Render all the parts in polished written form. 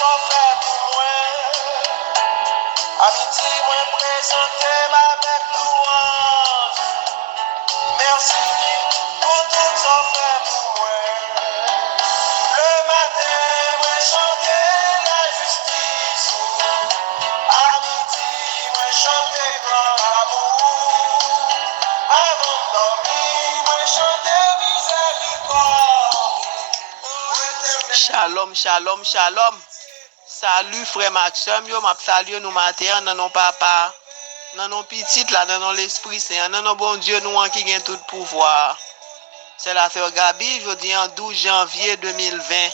sans faire pour moi. Amitié, moi présenté avec louange. Merci pour tout sans faire pour moi. Le matin, moi chanter la justice. Amitié, moi chanter grand amour. Avant de dormir, moi chanter miséricorde. Shalom, shalom, shalom. Salut frère Maxime, yo m'a salué nous matin dans nos papa, dans nos petites là, dans l'esprit saint, dans nos bon Dieu nous qui gagne tout pouvoir. C'est l'affaire Gabi, je dis en 12 janvier 2020.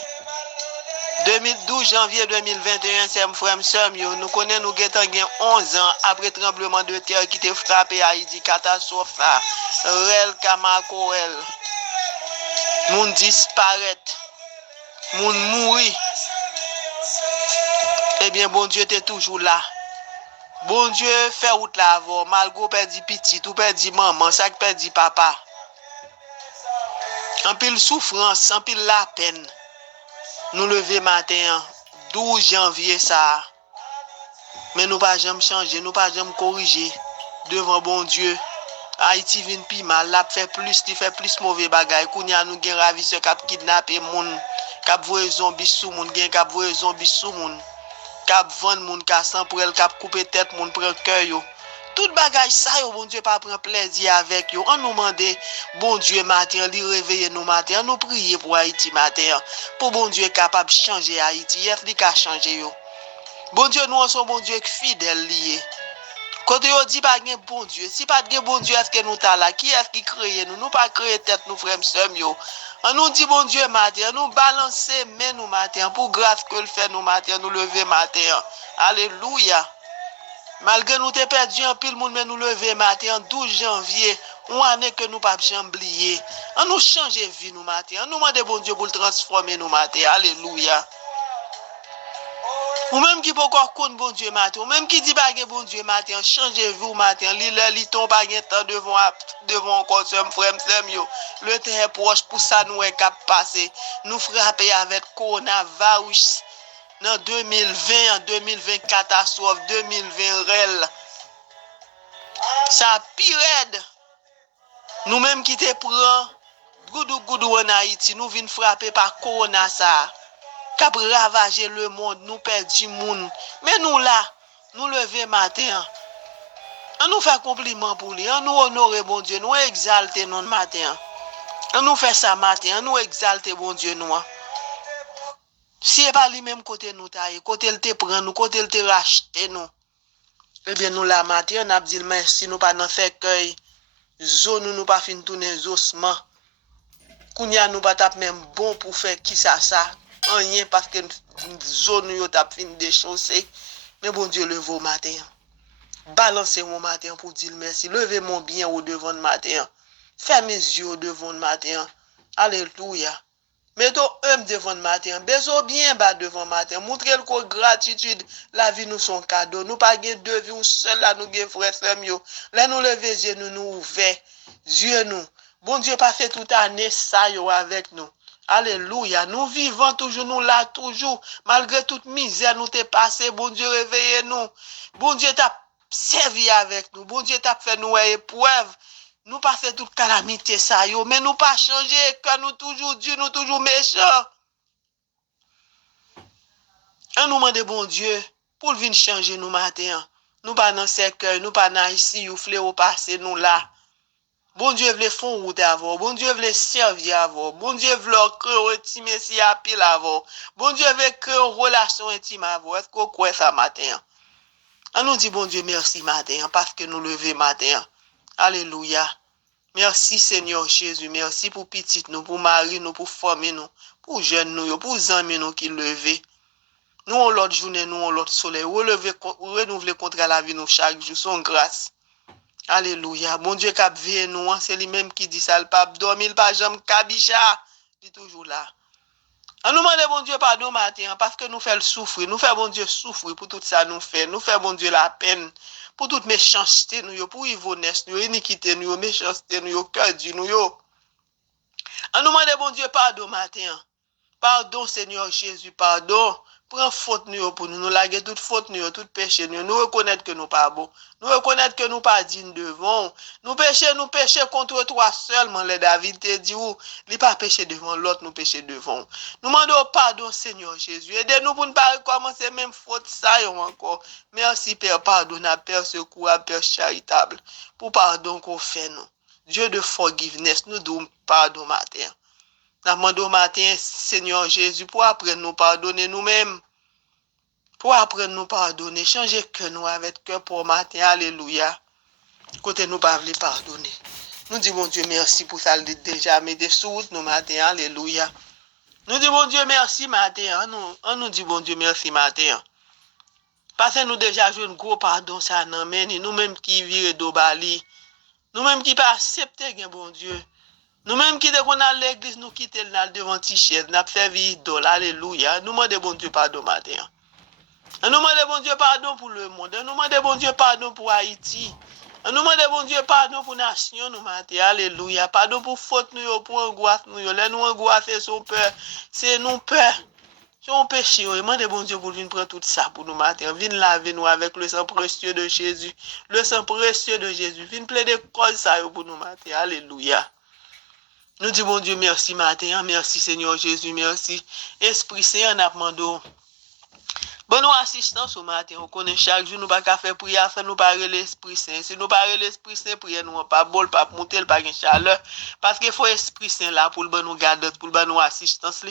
12 janvier 2021, c'est frère Maxime, nous connaissons nous gagne 11 ans après tremblement de terre qui t'a frappé Haïti, catastrophe ça. Rel Kamakoel. Moun disparaît. Moun mouri. Eh bien, bon Dieu t'es toujours là. Bon Dieu fait route là avant, malgré perdu petit, tout perdu maman, ça qui perdu papa. En pile souffrance, en pile la peine. Nous lever matin, 12 janvier ça. Mais nous pas jamais changer, nous pas jamais corriger devant bon Dieu. Haïti vient plus mal, la fait plus mauvais bagaille. Kounya nous gen ravisseur k'ap kidnapper moun, k'ap voyer zombie sous moun, gen k'ap voyer zombie sous moun. K'ap vendre moun ka sang pour elle k'ap couper tête moun prend cœur yo. Tout bagage ça yo bon Dieu pas prend plaisir avec yo. On nous demande bon Dieu matin li réveiller nous matin, nous prier pour Haïti matin pour bon Dieu capable changer Haïti, il ka changer yo. Bon Dieu nous sommes bon Dieu fidèle lié. Quand yo dit pas gen bon Dieu, si pas gen bon Dieu est-ce que nous ta là, qui est-ce qui crée nous pas créer tête nous frères sœurs yo. On nous dit bon Dieu matin, nous balancer main nous matin pour grâce que le fait nous matin, nous lever matin. Alléluia. Malgré nous t'ai perdu un pile monde mais nous lever matin 12 janvier, une année que nous pas jamais oublier. On nous changer vie nous matin. On nous demande bon Dieu pour le transformer nous matin. Alléluia. Ou même qui peut encore connaître bon Dieu matin, ou même qui dit pas bon Dieu matin, changez vous matin, li ton pas temps devant encore ce frère yo. Le temps est proche pour ça nous est cap passer. Nous frapper avec coronavirus dans 2020, en 2020 catastrophe, 2020 rel. Ça pire. Nous même qui te prend goudou en Haïti, nous vinn frapper par corona ça. Cap ravager le monde, nous perdu monde. Mais nous là, nous lever matin. On nous fait compliment pour lui, on nous honore bon Dieu, nous exalter non matin. On nous fait ça matin, on nous exalter bon Dieu nous. Si c'est pas lui même côté nous taille, côté il te prend nous, côté il te racheter nous. Eh bien nous là matin, on a dit merci nous pas dans cercueil. Zone nous pas fin tourner osement. Kounya nous pas tap même bon pour faire qui ça. Rien parce que zone yo t'a fin déchaussé. Mais bon Dieu levez au matin. Balancez mon matin pour dire merci. Levez mon bien au devant le matin. Fermez mes yeux au devant le matin. Alléluia. Mettons devant le matin. Besoin bien bas devant le matin. Montrez le quoi gratitude. La vie nous son cadeau. Nous pas gen deux vies, un seul là nous gen frère frère yo. Là nous lever yeux nous ouverts. Yeux nous. Bon Dieu pas fait toute année ça yo avec nous. Alléluia. Nous vivons toujours, nous là toujours. Malgré toute misère, nous t'es passé. Bon Dieu, réveillez-nous. Bon Dieu t'a servi avec nous. Bon Dieu t'a fait nous épreuve. Nous pas fait toute calamité ça yo. Mais nous pas changé. Quand nous toujours Dieu, nous toujours méchants. On nous demande bon Dieu pour venir changer nous matin. Nous pas dans cercueil, nous pas dans ici, ou fléau passer nous là. Bon Dieu veut fond route avant. Bon Dieu veut servir avant. Bon Dieu veut créer un petit messie à pile avant. Bon Dieu veut créer une relation intime avant. Est-ce qu'on croit ça matin? On nous dit bon Dieu merci matin parce que nous levons matin. Alléluia. Merci Seigneur Jésus. Merci pour petit nous, pour mari nous, pour famille nous, pour jeunes nous, pour amis nous qui levent. Nous on l'autre journée, nous on l'autre soleil. Renouveler contre la vie nous chaque jour. Son grâce. Alléluia. Bon Dieu cap vie nous, c'est lui-même qui dit ça, le pape dormir, pas jamais kabicha, il est toujours là. On nous demande bon Dieu pardon matin parce que nous fait le souffrir, nous fait bon Dieu souffrir pour tout ça nous fait, nous fait bon Dieu la peine pour toute méchanceté nous, pour ivresse nous, iniquité nous, méchanceté nous, cœur du nous. On nous demande bon Dieu pardon matin. Pardon Seigneur Jésus, pardon Prends faute nous pour nous laguer toute faute nous, toute péché nous reconnaître que nous pas bon. Nous reconnaître que nous pas dignes devant. Nous pécher contre toi seulement, les David te dit ou, il pas péché devant l'autre, nous pécher devant. Nous demandons pardon Seigneur Jésus. Aidez-nous pour ne pas recommencer même faute ça encore. Merci Père pardonnable, Père secours, Père charitable. Pour pardon qu'on fait nous. Dieu de forgiveness, nous donnons pardon matin. Nous demandons matin, Seigneur Jésus, pour apprendre nous pardonner nous-mêmes. Pour apprendre nous pardonner. Changer que nous avec cœur pour matin. Alléluia. Côté nous pas pardonner. Nous disons, bon Dieu, merci pour ça déjà mettez sous route nous matin. Alléluia. Nous disons, bon Dieu, merci matin. On nous dit, bon Dieu, merci matin. Parce que nous déjà joué un gros pardon, ça non, mais nous-mêmes qui vire d'Obali. Nous-mêmes qui pas accepter, bon Dieu. Nous-mêmes qui devons à l'église, nous quitter devant Tichèze, nous fait idole, alléluia. Nous demandons bon Dieu pardon matin. Nous demandons bon Dieu pardon pour le monde. Nous demandons bon Dieu pardon pour Haïti. Nous demandons bon Dieu pardon pour la nation, nous matin, alléluia. Pardon pour faute nous, pour angoisse nous. Là nous angoisse son peur, c'est nous peur. Si on péché, on demande bon Dieu pour venir prendre tout ça pour nous matin. Viens laver nous avec le sang précieux de Jésus. Le sang précieux de Jésus. Viens plaider cause ça pour nous matin, alléluia. Nous disons, bon Dieu, merci matin, merci Seigneur Jésus, merci. Esprit Saint, on a demandé. Bon, nous assistance au matin, on connaît chaque jour, nous pas qu'à faire prière, ça nous parler l'Esprit Saint. Si nous parler l'Esprit Saint, prière nous pas bol, pas monter, pas une chaleur. Parce qu'il faut Esprit Saint là pour le nous garder, pour le nous assistance.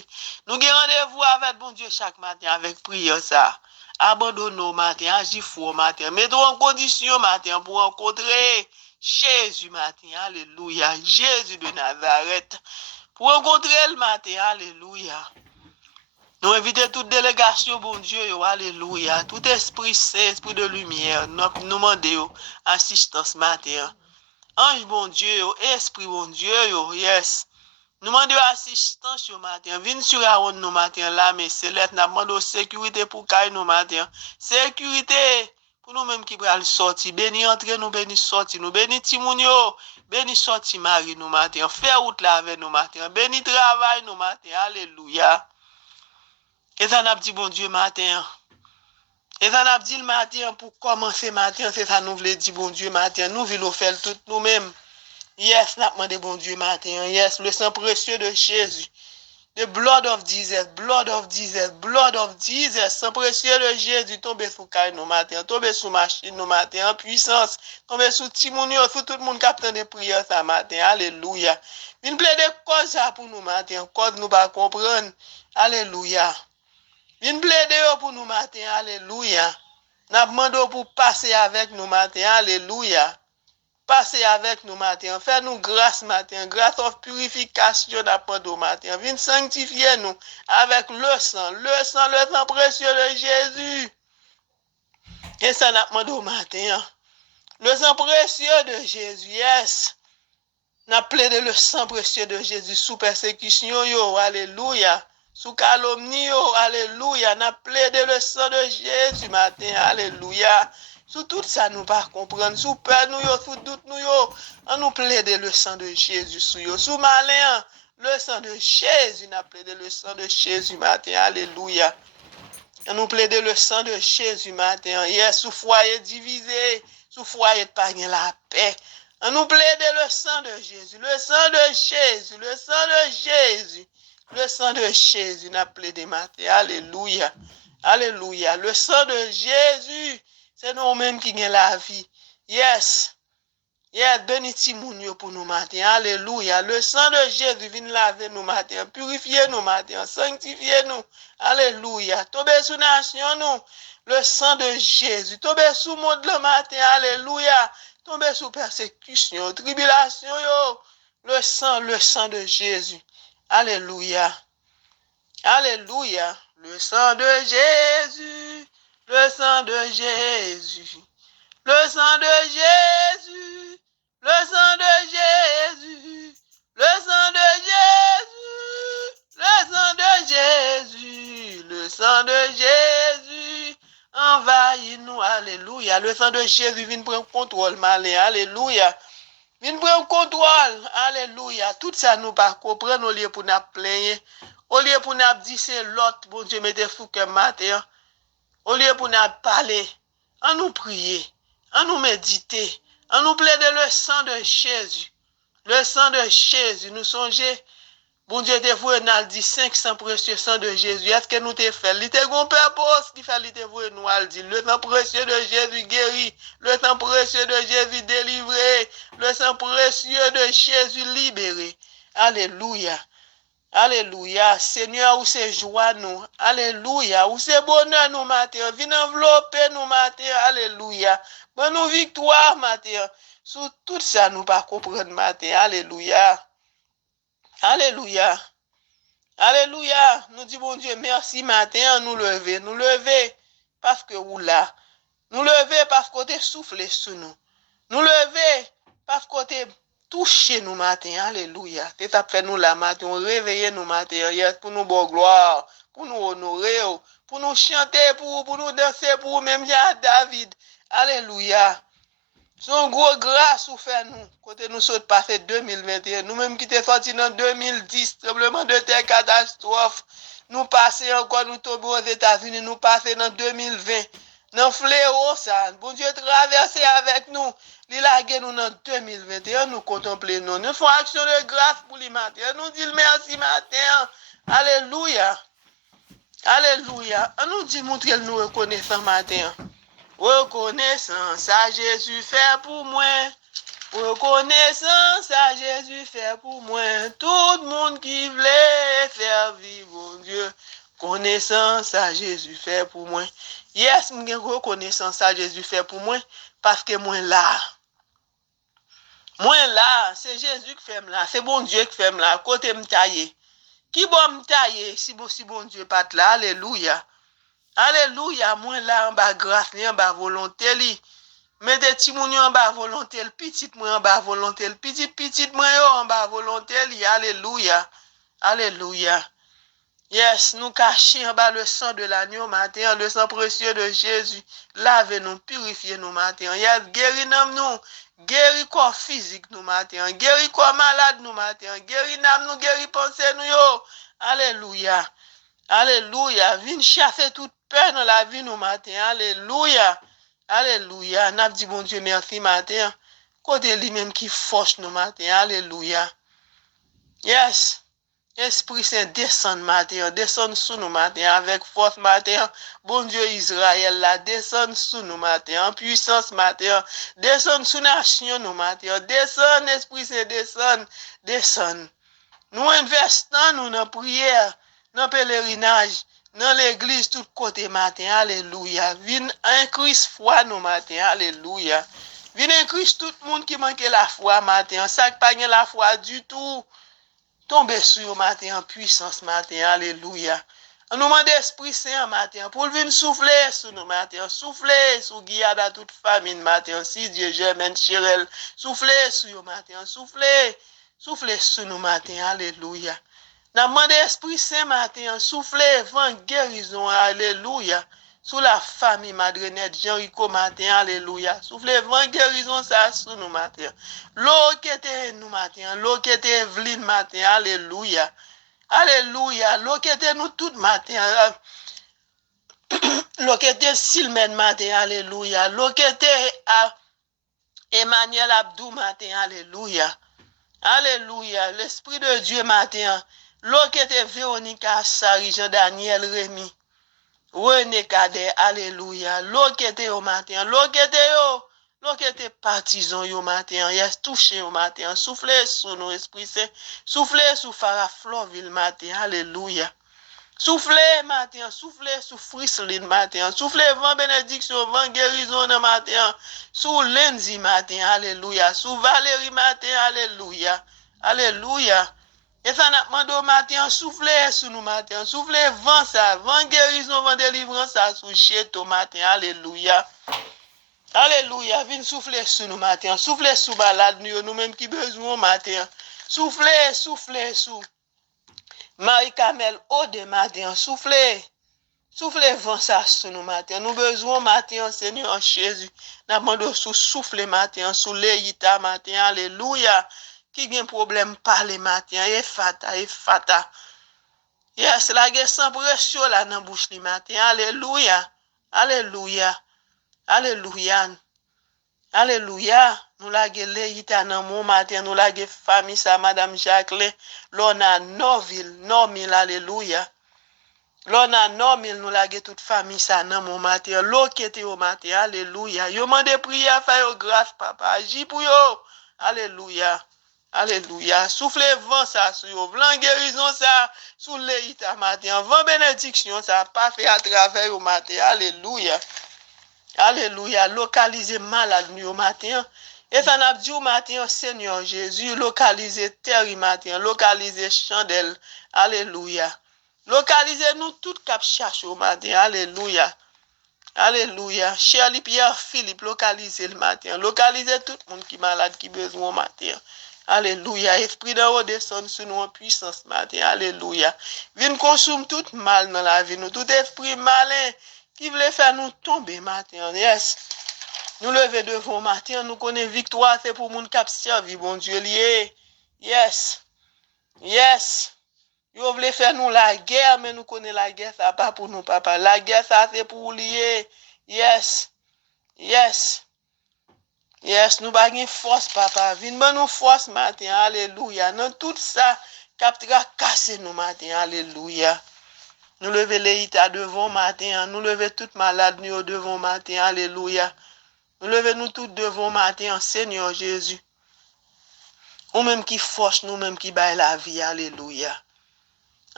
Nous avons rendez-vous avec bon Dieu chaque matin avec prière ça. Abandonnons au matin, agis fort au matin. Mettons en condition matin pour rencontrer Jésus matin, alléluia, Jésus de Nazareth. Pour rencontrer le matin, alléluia. Nous invitons toute délégation, bon Dieu, alléluia. Tout esprit saint, esprit de lumière, nous demandons assistance matin. Ange, bon Dieu, esprit, bon Dieu, yes. Nous demandons assistance au matin. Viens sur la ronde nous matin, là, mais c'est là, nous demandons sécurité pour caille nous matin. Sécurité. Pour nous-mêmes qui pral sortir, béni entrer nous, béni sortir nous, béni Timounio, béni sortir Marie nous matin, faire route là avec nous matin, béni travail nous matin, alléluia. Et ça n'a dit bon Dieu matin. Et ça n'a dit le matin pour commencer matin, c'est ça nous voulons dire bon Dieu matin, nous voulons faire tout nous-mêmes. Yes, n'a demandé bon Dieu matin, yes, le sang précieux de Jésus. The blood of Jesus, blood of Jesus, blood of Jesus, sang précieux de Jésus, tombe sous caille nous matin, tombe sous machine nous matin, en puissance, tombe sous Timounio, sous tout le monde qui attend des prières ce matin, alléluia. Une plaider cause pour nous matin, cause nous pas comprendre, alléluia. Une plaider pour nous matin, alléluia. N'a demandé pour passer avec nous matin, alléluia. Passez avec nous matin, fais-nous grâce matin, grâce of purification d'après nous matin, viens sanctifier nous avec le sang précieux de Jésus. Et ça n'a pas demandé matin, le sang précieux de Jésus, yes. N'a plaidé le sang précieux de Jésus sous persécution, yo, alléluia. Sous calomnie, yo, alléluia. N'a plaidé le sang de Jésus matin, alléluia. Sous tout ça, nous pas comprendre. Sous peur, nous, yo, sous doute, nous, yo. On nous plaide le sang de Jésus, sous yo. Sous malin, le sang de Jésus, n'a plaidé le sang de Jésus matin. Alléluia. On nous plaide le sang de Jésus matin. Yes, sous foyer divisé, sous foyer de pas la paix. On nous plaide le sang de Jésus, le sang de Jésus, le sang de Jésus. Le sang de Jésus, n'a plaidé matin. Alléluia. Alléluia. Le sang de Jésus. C'est nous-mêmes qui gagnons la vie. Yes. Yes, béni Timounio pour nous matin. Alléluia. Le sang de Jésus vient laver nous matin. Purifier nous matin. Sanctifier nous. Alléluia. Tomber sous nation nous. Le sang de Jésus. Tomber sous monde le matin. Alléluia. Tomber sous persécution, tribulation. Yo. Le sang de Jésus. Alléluia. Alléluia. Le sang de Jésus. Le sang de Jésus, le sang de Jésus, le sang de Jésus, le sang de Jésus, le sang de Jésus, le sang de Jésus, envahis-nous, alléluia. Le sang de Jésus vient prendre contrôle, malin, alléluia. Vient prendre contrôle, alléluia. Tout ça nous pas comprendre, au lieu pour nous plaindre. Au lieu pour nous dire c'est l'autre, bon Dieu, mettez fou que matin. Au lieu pour nous parler, en nous prier, en nous méditer, en nous plaider le sang de Jésus. Le sang de Jésus, nous songeons. Bon Dieu te voué nous dit 500 précieux sang de Jésus. Est-ce que nous te fait? Il te gon purpose qui fait te voué nous al dit. Le sang précieux de Jésus guéri. Le sang précieux de Jésus délivré. Le sang précieux de Jésus libéré. Alléluia. Alléluia. Seigneur, où c'est joie nous. Alléluia. Où c'est bonheur nous matin. Viens envelopper nous matin. Alléluia. Bon nous victoire matin. Sous tout ça nous pas comprendre matin. Alléluia. Alléluia. Alléluia. Nous disons, bon Dieu, merci matin, nous lever. Nous lever parce que vous là. Nous lever parce que tu soufflé sur nous. Nous lever parce que tu touché nous matin. Alléluia. Tu as fait nous la matin. Réveiller nous matin. Yes, pour nous bonne gloire. Pour nous honorer. Pour nous chanter. Pour nous danser. Pour même David. Alléluia. Son gros grâce ou fait nous. Côté nous sommes passé 2021. Nous-mêmes qui étions sortis en 2010, tremblement de terre, catastrophe. Nous passons encore, nous tombons aux États-Unis, nous passons en 2020. Dans fléau, ça. Bon Dieu traversé avec nous. Il a gagné nous en 2021. Nous contemplons nous. Nous faisons action de grâce pour les matins. Nous disons merci matin. Alléluia. Alléluia. Nous disons montrer nous reconnaissons matin. Reconnaissance à Jésus fait pour moi. Reconnaissance à Jésus fait pour moi. Tout le monde qui voulait faire vivre, mon Dieu. Connaissance à Jésus fait pour moi. Yes, reconnaissance à Jésus fait pour moi. Parce que moi là. Moi là, c'est Jésus qui fait là. C'est bon Dieu qui fait là. Côté me tailler. Qui bon me tailler si bon Dieu pas là. Alléluia. Alléluia, moi là en bas grâce, en bas volonté li. Mais des petits moun en bas volonté, le petit moi en bas volonté, le petit moi en bas volonté li. Alléluia. Alléluia. Yes, nous cachons en bas le sang de l'agneau matin, le sang précieux de Jésus. Lavez-nous, purifiez-nous matin. Yes, guéris nous. Guéris corps physique nous matin. Guéris corps malade nous matin. Guéris nous, guéris pensée nous yo. Alléluia. Alléluia. Viens chasser toute peur dans la vie nous matin. Alléluia. Alléluia. N'a dit bon Dieu merci matin. Côté lui-même qui force nous matin. Alléluia. Yes. Esprit Saint descend matin. Descend sous nous matin avec force matin. Bon Dieu Israël là. Descend sous nous matin. En puissance matin. Descend sous nation nous matin. Descend Esprit Saint descend. Descend. Nous investissons nous dans la prière. Dans le pèlerinage, dans l'église, tout côté matin, alléluia. Viens un Christ foi nous matin, alléluia. Viens un Christ tout le monde qui manque la foi matin, ça qui pas la foi du tout. Tomber sur matin en puissance matin, alléluia. On nous demande Esprit Saint matin pour venir souffler sur nous matin, souffler sur Guillaume à toute famille matin, si Dieu Germaine Chirel, souffler sur nous matin, souffler sur nous matin, alléluia. N'a demandé Esprit Saint matin, souffler vent guérison, alléluia. Sous la famille Madrenette, Jean-Rico matin, alléluia. Souffler vent guérison, ça sous nous matin. L'eau qui était nous matin, l'eau qui était Evelyne matin, alléluia. Alléluia. L'eau qui était nous tout matin. L'eau qui était Silmen matin, alléluia. L'eau qui était Emmanuel Abdou matin, alléluia. Alléluia. L'Esprit de Dieu matin. L'eau qui était Véronique Assari, Jean-Daniel Rémy, René Cadet, alléluia. L'eau qui était au matin, l'eau qui était partisan au matin, yes, touché au matin, soufflez sur nos esprits saints, soufflez sur Farah Floville matin, alléluia. Soufflez matin, soufflez sur Frislin matin, soufflez vent bénédiction, vent guérison matin, sous Lenzi matin, alléluia, sous Valérie matin, alléluia, alléluia. Et ça n'a demandé au matin, soufflez sur nous matin, soufflez vent ça, vent guérison, vent délivrance ça, sous chéto matin, alléluia. Alléluia, viens souffler sur nous matin, soufflez sous balade nous-mêmes qui besoin au matin, soufflez sous Marie-Camel au de matin, soufflez vent ça sur nous matin, nous besoin matin, Seigneur Jésus, n'a demandé sous souffler matin, sous l'éita matin, alléluia. Qui a un problème parler matin, et fata. Yes, la gen sans pression là dans bouche li matin. Alléluia. Alléluia. Alléluia. Alléluia. Nous la gen l'hérita dans mon matin. Nous la gen famille ça, Madame Jacqueline. L'on a Norville. Normil. Alléluia. L'on a Normil. Nous la gen toute famille ça dans mon matin. L'eau qui était au matin. Alléluia. Yo mande prière, faire grâce, papa. Agis pour yo. Alléluia. Alléluia. Souffle vent ça sur yo. Vlan guérison ça sous l'hérita matin. Vent bénédiction ça pas fait à travers au matin. Alléluia. Alléluia. Localiser malade au matin. Et ça n'a dit au matin, Seigneur Jésus, localiser terre matin, localiser chandelle. Alléluia. Localiser nous tout cap cherche au matin. Alléluia. Alléluia. Shirley Pierre Philippe, localisez le matin. Localisez tout le monde qui est malade, qui a besoin au matin. Alléluia. Esprit de haut descend sur nous en puissance matin. Alléluia. Viens consommer tout mal dans la vie. Nous, tout esprit malin qui voulait faire nous tomber matin. Yes. Nous lever devant matin. Nous connaissons victoire. C'est pour moun qui servi. Bon Dieu lié. Yes. Yes. Yo voulez faire nous la guerre, mais nous connaissons la guerre, ça pas pour nous, papa. La guerre, ça c'est pour lier. Yes. Yes. Yes, nous avons force, papa. Viens nous force matin. Alléluia. Dans tout ça, captera casser nous matin. Alléluia. Nous lever les états devant matin. Nous lever toutes malades nous devant matin. Alléluia. Nous lever nous toutes devant matin. Seigneur Jésus. Ou même qui force, nous même qui baille la vie. Alléluia.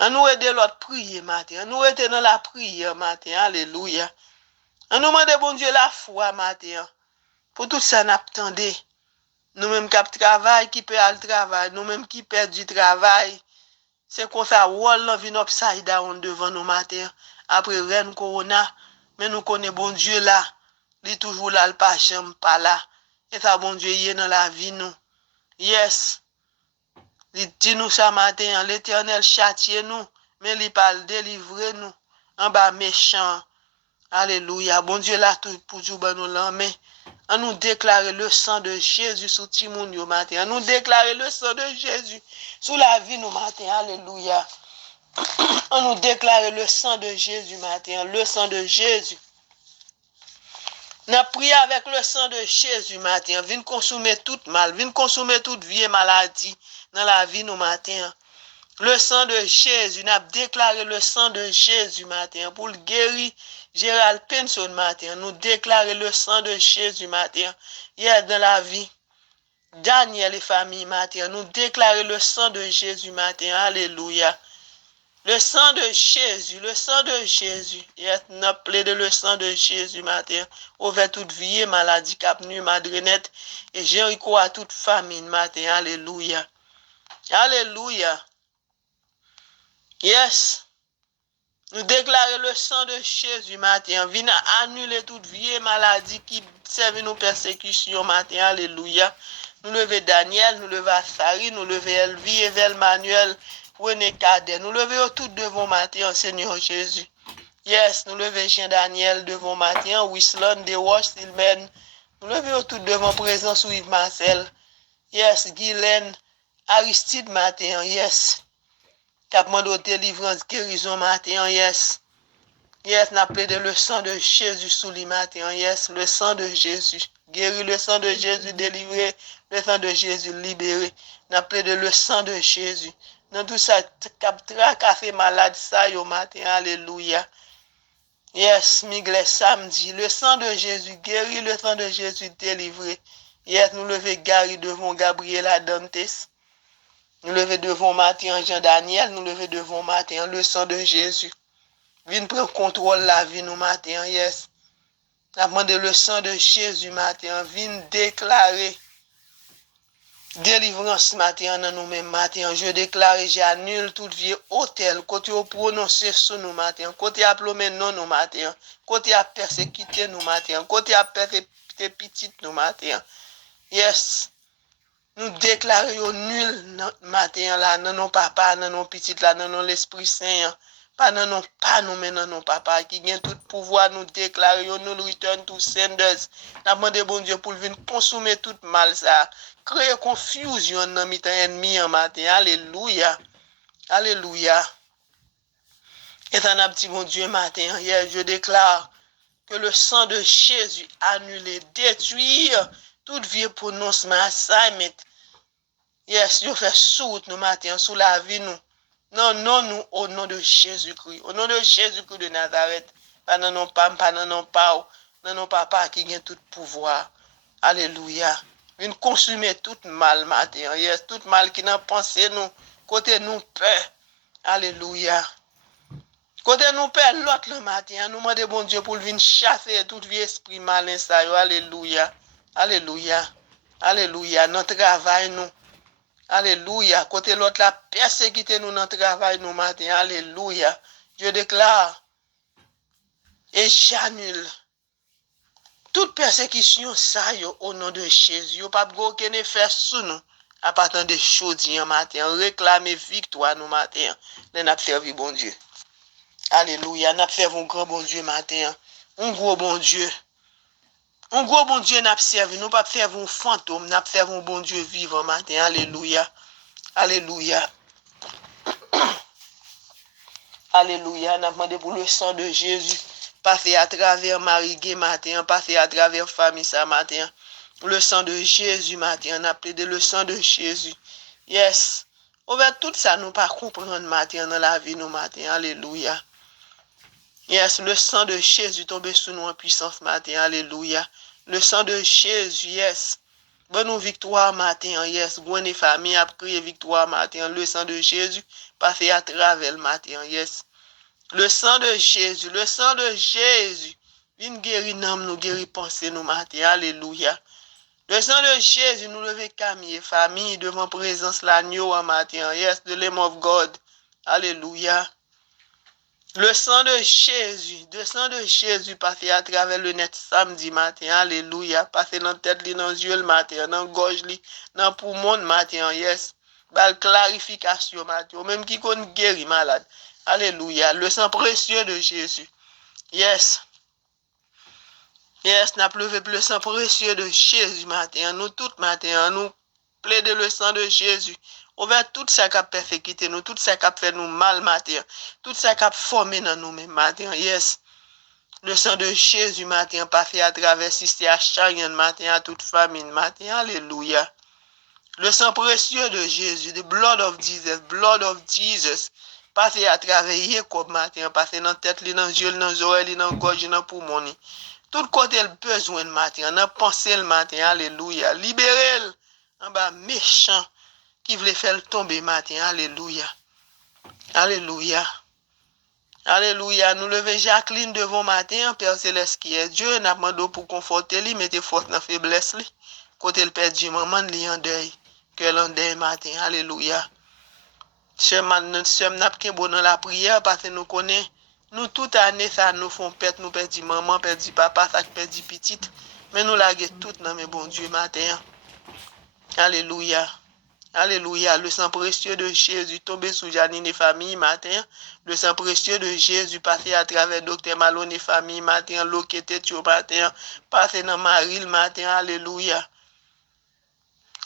On nous aide l'autre prier matin. On nous aide dans la prière matin. Alléluia. On nous demande bon Dieu la foi matin. Pour tout ça, nous attendons. Nous-mêmes qui travaillons, qui perdons le travail, nous-mêmes qui perdons du travail. C'est comme ça, wall vient upside down devant nous matin. Après reine corona, mais nous connaissons bon Dieu là. Il est toujours là, le pas jamais pas là. Et ça, bon Dieu, il est dans la vie nous. Yes. Il dit nous ça matin, l'Éternel châtie nous, mais il parle délivrer nous en bas méchant. Alléluia. Bon Dieu là tout pour nous ben nous l'emmener. On nous déclare le sang de Jésus sous Timoun yo matin. On nous déclare le sang de Jésus sous la vie nous matin. Alléluia. On nous déclare le sang de Jésus matin. Le sang de Jésus. N'a prié avec le sang de Jésus matin. Viens consommer tout mal. Viens consommer toute vieille maladie dans la vie nous matin. Le sang de Jésus. N'a déclaré le sang de Jésus matin pour le guérir. Gérald Penson matin. Nous déclarer le sang de Jésus matin. Hier dans la vie. Daniel et famille matin. Nous déclarer le sang de Jésus matin. Alléluia. Le sang de Jésus, le sang de Jésus. Yes, nous plaidons le sang de Jésus matin. Ouvert toute vie, maladie, capnu, madrinette. Et Jéricho à toute famine matin. Alléluia. Alléluia. Yes. Nous déclarons le sang de Jésus matin. Viens annuler toute vieille maladie qui servent nos persécutions matin. Alléluia. Nous levons Daniel, nous levons Sari, nous levons Elvie, Evel Manuel, René Cadet. Nous levons tout devant matin, Seigneur Jésus. Yes, nous levons Jean Daniel devant matin, Wislon, Dewash, Silmen. Nous levons tout devant présence Yves Marcel. Yes, Guylaine, Aristide matin. Yes. Capement de délivrance, guérison matin, yes. Yes, n'a plaidé le sang de Jésus sous lui matin, yes. Le sang de Jésus, guéri, le sang de Jésus délivré, le sang de Jésus libéré. N'a plaidé le sang de Jésus. Dans tout ça, cap tracassé malade, ça, yo matin, alléluia. Yes, Miguel samedi, le sang de Jésus guéri, le sang de Jésus délivré. Yes, nous levons Gary devant Gabriela Dantes. Nous levons devant matin Jean Daniel, nous levons devant matin le sang de Jésus. Viens prendre contrôle la vie nous matin, yes. Nous demandé le sang de Jésus matin, viens déclarer délivrance matin dans nous-mêmes matin. Je déclare, j'annule toute vie hôtel, côté au prononcé sur nous matin, côté à plomber non nous matin, côté à persécuter nous matin, côté à persécuter petit nous matin. Yes. Nous déclarons nul matin là, non non papa, non non petit là, non non l'Esprit Saint. Pas non non, pas nous, mais non non papa, qui gagne tout pouvoir, nous déclarons, nous return to senders. Nous demandons bon Dieu pour venir consommer tout mal ça. Créer confusion dans mes ennemis en matin. Alléluia. Alléluia. Éternel petit bon Dieu, matin, hier, je déclare que le sang de Jésus annule et détruit toute vie prononcement assignment. Yes, je fais soute nous matin sous la vie nous. Non, non, nous, au nom de Jésus-Christ. Au nom de Jésus-Christ de Nazareth. Pas dans nos pas, pas dans nos pas, dans nos papa qui gagne tout pouvoir. Alléluia. Vine consumer tout mal matin. Yes, tout mal qui n'a pensé nous. Côté nous peur. Alléluia. Côté nous peur l'autre le matin. Nous demandons bon Dieu pour venir chasser tout vieux esprit malin ça. Alléluia. Alléluia. Alléluia. Notre travail nous. Alléluia. Côté l'autre la persécuté nous dans le travail nous matin. Alléluia. Je déclare et j'annule toute persécution ça yo, au nom de Jésus. Yo pas aucun effet sur nous. À partir de choses matin. Réclamer victoire nous matin. Nous avons servi bon Dieu. Alléluia. Nous avons servi un grand bon Dieu matin. Un gros bon Dieu. Un gros bon Dieu n'a servi. Nous pas servi un fantôme. Nous servi un bon Dieu vivant matin. Alléluia. Alléluia. Alléluia. Nous avons demandé pour le sang de Jésus. Passer à travers Marie matin. Passer à travers famille ça matin. Le sang de Jésus matin. On a plaidé le sang de Jésus. Yes. On va tout ça nous pas comprendre matin dans la vie nous matin. Alléluia. Yes. Le sang de Jésus tombe sur nous en puissance matin. Alléluia. Le sang de Jésus. Yes. Bonne victoire matin, yes. Bonne famille a crié victoire matin. Le sang de Jésus passe à travers le matin, yes. Le sang de Jésus, le sang de Jésus. Vine guérir nous, nous guérir penser nous matin. Alléluia. Le sang de Jésus nous lever Camille, famille devant présence l'agneau en matin. Yes, the Lamb of God. Alléluia. Le sang de Jésus passe à travers le net samedi matin. Alléluia. Passe dans la tête, dans les yeux le matin, dans la gorge, dans le poumon le matin. Yes. Bal clarification matin. Même qui connaît guéri malade. Alléluia. Le sang précieux de Jésus. Yes. Yes, n'a pleuvé le sang précieux de Jésus matin. Nous tout matin, nous plaidons le sang de Jésus. Ouvert tout ça qui a persécuté nous, tout ça qui a fait nous mal matin, tout ça qui a formé dans nous-mêmes matin. Yes. Le sang de Jésus matin passé à travers système à chagrin matin à toute famille matin. Alléluia. Le sang précieux de Jésus, the blood of Jesus, passé à travers Jacob matin, passé dans la tête, dans les yeux, dans les oreilles, dans la gorge, dans le poumon. Tout côté le besoin de matin, dans pensée le matin, alléluia. Libérez-le en bas méchant qui voulait faire tomber matin, alléluia. Alléluia. Alléluia. Nous levons Jacqueline devant matin, Père Céleste qui est Dieu, n'a demandé pour conforter lui, mettez force dans la faiblesse lui. Côté le père du maman, lui en deuil, que l'en deuil matin, alléluia. Nous n'a pas bon dans la prière parce que nous connaissons. Nous, toute année, ça nous font perdre, nous perdons maman, perdons papa, ça perdons petite. Mais nous laguons tout dans mes bon Dieu matin. Alléluia. Alléluia. Le sang précieux de Jésus tombé sous Janine et famille matin. Le sang précieux de Jésus passé à travers Docteur Malone et famille matin. L'eau qui était matin. Passé dans Marie le matin. Alléluia.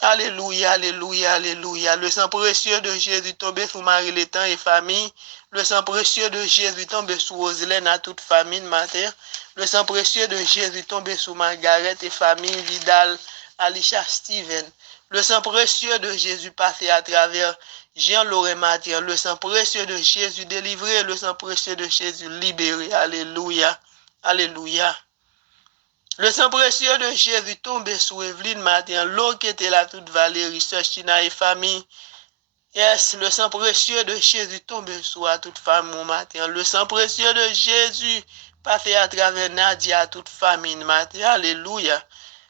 Alléluia, alléluia, alléluia. Le sang précieux de Jésus tombé sous Marie Létang et famille. Le sang précieux de Jésus tombé sous Roselène à toute famille matin. Le sang précieux de Jésus tombé sous Margaret et famille Vidal, Alicia Steven. Le sang précieux de Jésus passé à travers Jean-Laurent matin. Le sang précieux de Jésus délivré. Le sang précieux de Jésus libéré. Alléluia, alléluia. Le sang précieux de Jésus tombé sur Evelyne matin, l'eau qui était là toute Valérie, Sochina et famille. Yes, le sang précieux de Jésus tombé sur toute famille matin. Le sang précieux de Jésus passé à travers Nadia à toute famille matin. Alléluia.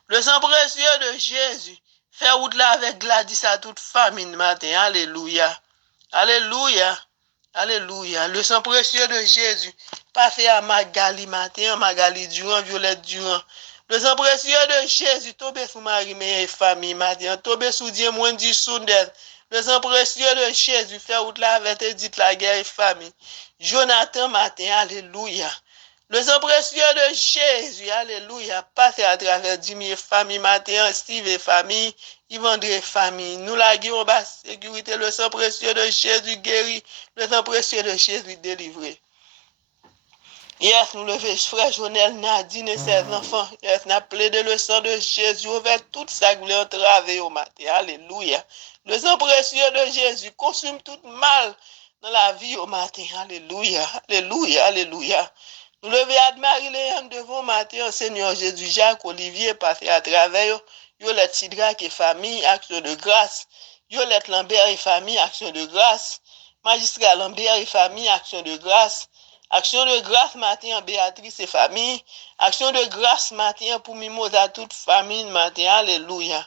Le sang précieux de Jésus fait route là avec Gladys à toute famille matin. Alléluia. Alléluia. Alléluia. Le sang précieux de Jésus passé à Magali matin, Magali Durand, Violette Durand. Le sang précieux de Jésus tombé sur Marie et famille matin, tombé sur Dieu moins du Soundel. Le sang précieux de Jésus fait route là avec Edith la guerre et famille. Jonathan matin, alléluia. Le sang précieux de Jésus, alléluia, passé à travers Dimi famille matin, Steve et famille, Yvandre famille. Nous la guérons bas sécurité, le sang précieux de Jésus guéri, le sang précieux de Jésus délivré. Yes, nous lever frère Jonel, Nadine et ses enfants. Yes, nous plaidé le sang de Jésus vers tout ça qui voulait entraver au matin. Alléluia. Le sang précieux de Jésus consume tout mal dans la vie au matin. Alléluia. Alléluia. Alléluia. Nous lever admirer les hommes devant matin, Seigneur Jésus, Jacques, Olivier, passé à travers Yolette Sidrak et famille, action de grâce. Yolette Lambert et famille, action de grâce. Magistrat Lambert et famille, action de grâce. Action de grâce matin Béatrice et famille. Action de grâce matin pour Mimosa toute famille matin. Alléluia.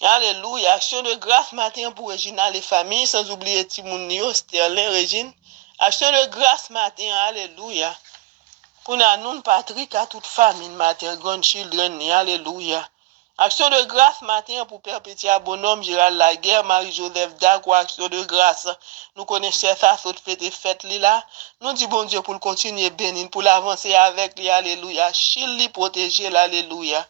Alléluia. Action de grâce matin pour Regina les familles, sans oublier Timounio, Sterling, Régine. Action de grâce matin. Alléluia. Pour Nanoun, Patrick, à toute famille matin, grandchildren. Alléluia. Action de grâce matin pour Perpétia Bonhomme, Gérald Laguerre, Marie-Joseph Dagua, action de grâce. Nous connaissons ça, saute fête là. Nous disons bon Dieu pour le continuer bénir, pour l'avancer avec lui, alléluia. Chili protéger, alléluia.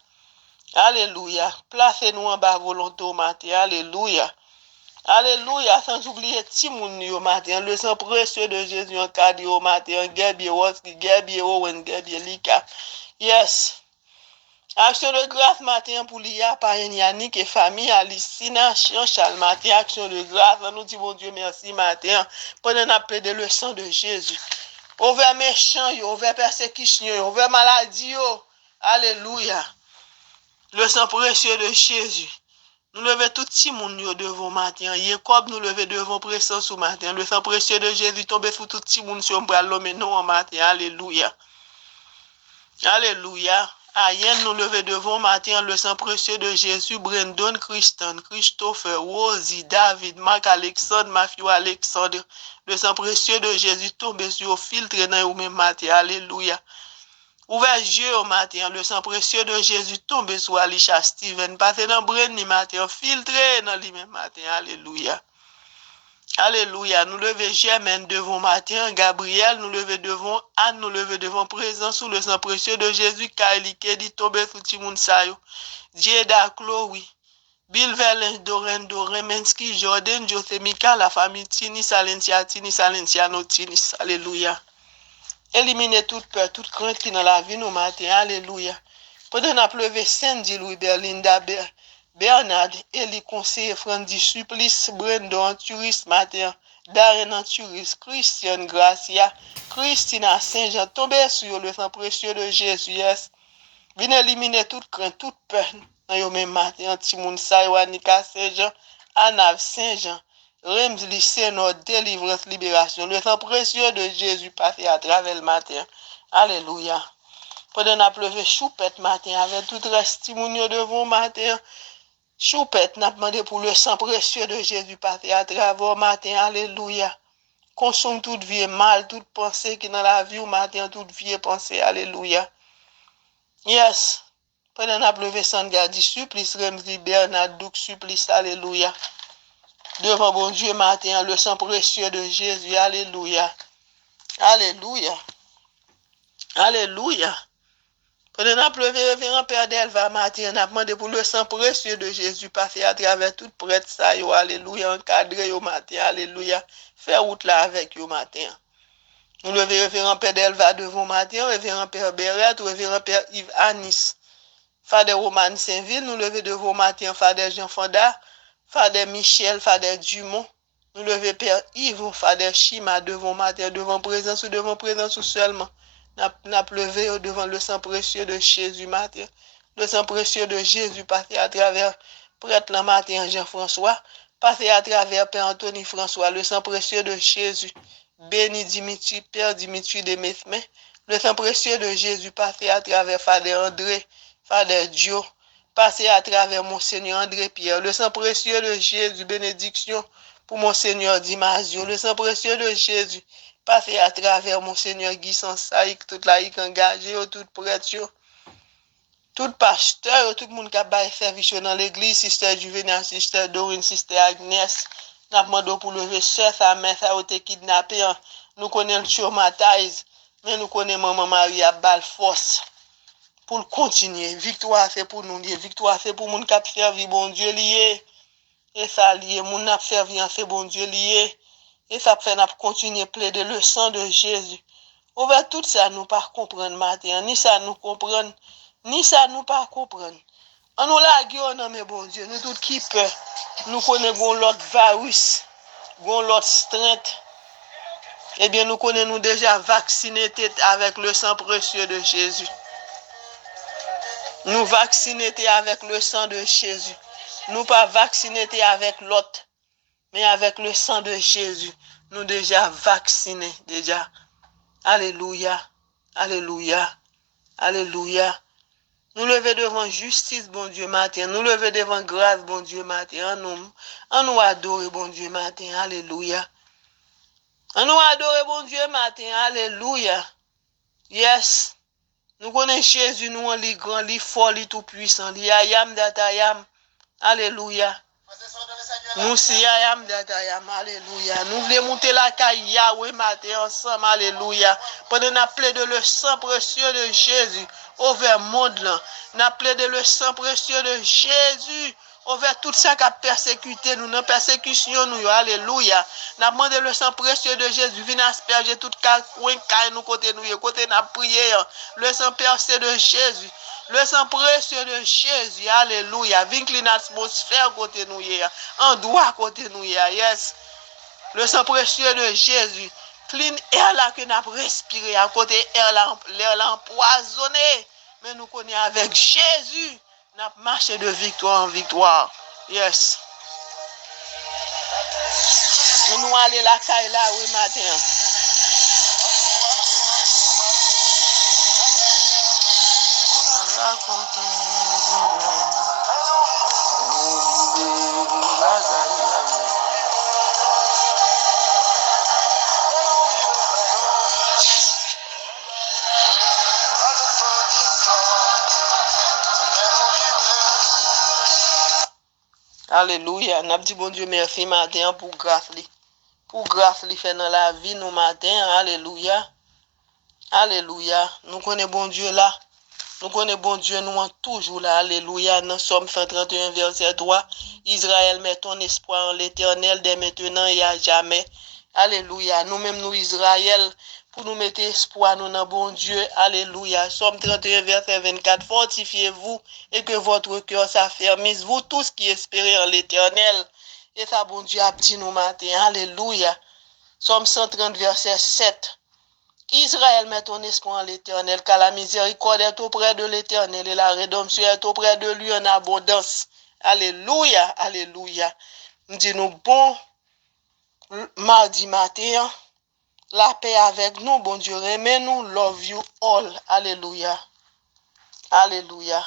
Alléluia. Placez-nous en bas volonté matin, alléluia. Alléluia, sans oublier Timoun au matin, le sang précieux de Jésus en cadre au matin, Gabi Woski, Gabi Owen, Gabi Lika. Yes. Action de grâce matin pour l'IA, parrain Yannick et famille, Alicina, Charles matin, action de grâce. Nous disons, bon Dieu, merci matin. Pendant appel de le sang de Jésus. Ouvert méchant, ouvert persécution, ouvert maladie. Alléluia. Le sang précieux de Jésus. Nous levons tout petit monde devant matin. Jacob nous levons devant présence au matin. Le sang précieux de Jésus tombe sur tout petit monde sur l'homme non en matin. Alléluia. Alléluia. Ayen nous lever devant matin le sang précieux de Jésus, Brandon, Christian, Christopher, Rosie, David, Marc Alexandre, Matthew Alexandre. Le sang précieux de Jésus tombe sur le filtre dans le même matin. Alléluia. Ouvert Dieu au matin, le sang précieux de Jésus tombe sur Alicia Steven. Passez dans Brandon matin, filtré dans le même matin. Alléluia. Alléluia. Nous levons Germaine devant matin, Gabriel, nous levons devant Anne, nous levons devant présent sous le sang précieux de Jésus, Kylie, Kedi, Tobe, Soutimoun Sayo, Dieda, Chloé, Bill Verlin, Doren, Mensky, Jordan, José Mika, la famille Tini, Salencia, no Tinis. Alléluia. Éliminez toute peur, toute crainte qui est dans la vie, nous matin. Alléluia. Pendant qu'on a pleuvé Sandy, Louis, Berlinda, Bernard, Eli Conseiller, Frandy Supplice, Brandon, Turiste Matin, Darren Anturis, Christian Gracia, Christina Saint-Jean, tombez sur le sang précieux de Jésus, yes. Venez éliminer toute crainte, toute peur. Dans le même matin, Timoun Saïwanika Saint-Jean, Anav Saint-Jean, Rems Lycée, notre délivrance, libération. Le sang précieux de Jésus passé à travers le matin. Alléluia. Pendant qu'on a pleuvé choupette matin, avec tout le reste, Timounio devant matin. Choupette n'a demandé pour le sang précieux de Jésus passé à travers matin. Alléluia. Consomme toute vie mal, toute pensée qui est dans la vie au matin, toute vie pensée. Alléluia. Yes. Pendant qu'on pleuvé Sangadi, supplice, Remzi, Bernard, Douk, supplice. Alléluia. Devant bon Dieu matin, le sang précieux de Jésus. Alléluia. Alléluia. Alléluia. Pendant qu'on a pleuvé, révérend Père Delva matin, on a demandé pour le sang précieux de Jésus passer à travers toute prêtre ça, yo, alléluia, encadré au matin, alléluia, faire route là avec yo matin. Nous le révérend Père Delva devant matin, révérend Père Beret, révérend Père Yves Anis, Fader Roman Saint-Ville, nous lever devant matin, Fader Jean Fonda, Fader Michel, Fader Dumont, nous lever Père Yves, Fader Chima devant matin, devant présence ou seulement. N'a pleuvé devant le sang précieux de Jésus matin. Le sang précieux de Jésus passé à travers prêtre le matin Jean-François, passé à travers Père Anthony François, le sang précieux de Jésus. Béni Dimitri, Père Dimitri de Mesmin, le sang précieux de Jésus passé à travers Fader André, Fader Dio, passé à travers Monseigneur André Pierre, le sang précieux de Jésus, bénédiction pour Monseigneur Dimasio, le sang précieux de Jésus. Passez à travers Monseigneur Guy Sansaïk, toute la engagée, tout prêtre, tout pasteur, tout le monde qui a baillé service dans l'église, Sister Juvenal, Sister Dorine, Sister Agnès, n'a demandé pour lever soeur, sa mère, ça a été kidnappé. Nous connaissons le traumatisme, mais nous connaissons Maman Marie à balle force. Pour continuer, victoire c'est pour nous, victoire c'est pour le monde qui a servi, bon Dieu lié. Et ça lié, mon n'a servi, c'est bon Dieu lié. Et ça fait n'a continuer à plaider le sang de Jésus Ouvert tout ça, nous pas comprendre matin, ni ça nous comprendre, ni ça nous pas comprendre. On nous la non mais bon Dieu, nous tout qui peur. Nous connaissons l'autre virus, l'autre strength. Eh bien, nous connaissons déjà vaccinés avec le sang précieux de Jésus. Nous vaccinés avec le sang de Jésus. Nous pas vaccinés avec l'autre, mais avec le sang de Jésus. Nous déjà vaccinés, déjà. Alléluia, alléluia, alléluia. Nous lever devant justice, bon Dieu, matin. Nous lever devant grâce, bon Dieu, matin. En nous adorer, bon Dieu, matin. Alléluia. En nous adorer, bon Dieu, matin. Alléluia. Yes. Nous connaissons Jésus, nous, les grands, les forts, les tout-puissants. Les ayam datayam. Alléluia. Nous, si ayam datayam. Alléluia. Nous voulons monter la caille Yahweh matin ensemble. Alléluia. Pendant nous plaide le sang précieux de Jésus over le monde là. Nous plaide le sang précieux de Jésus over tout ça qui a persécuté nous, dans persécution nous. Alléluia. Nous demandé le sang précieux de Jésus, viens asperger tout coin nous côté nous, côté n'a prié. Le sang percé de Jésus. Le sang précieux de Jésus, alléluia. Vincline l'atmosphère côté nous, en droit côté nous, yes. Le sang précieux de Jésus. Clean air là que nous avons respiré, à côté l'air là empoisonné. Mais nous connaissons avec Jésus, nous avons marché de victoire en victoire. Yes. Nous allons la caille là, oui, matin. Alléluia. N'a dit bon Dieu merci matin pour grâce li. Pour grâce li fait dans la vie nous matin. Alléluia. Alléluia. Nous connaissons bon Dieu là. Nous connaissons bon Dieu nous en toujours là. Alléluia. Dans Somme 131 verset 3. Israël met ton espoir en l'Éternel dès maintenant et à jamais. Alléluia. Nous-mêmes nous Israël pour nous mettre espoir nous dans bon Dieu. Alléluia. Somme 31 verset 24. Fortifiez-vous et que votre cœur s'affermisse. Vous tous qui espérez en l'Éternel. Et ça bon Dieu a dit nous matin. Alléluia. Somme 130 verset 7. Israël met ton espoir en l'Éternel, car la miséricorde est auprès de l'Éternel et la rédemption est auprès de lui en abondance. Alléluia, alléluia. Nous disons bon mardi matin, la paix avec nous, bon Dieu, aimez-nous, love you all. Alléluia, alléluia.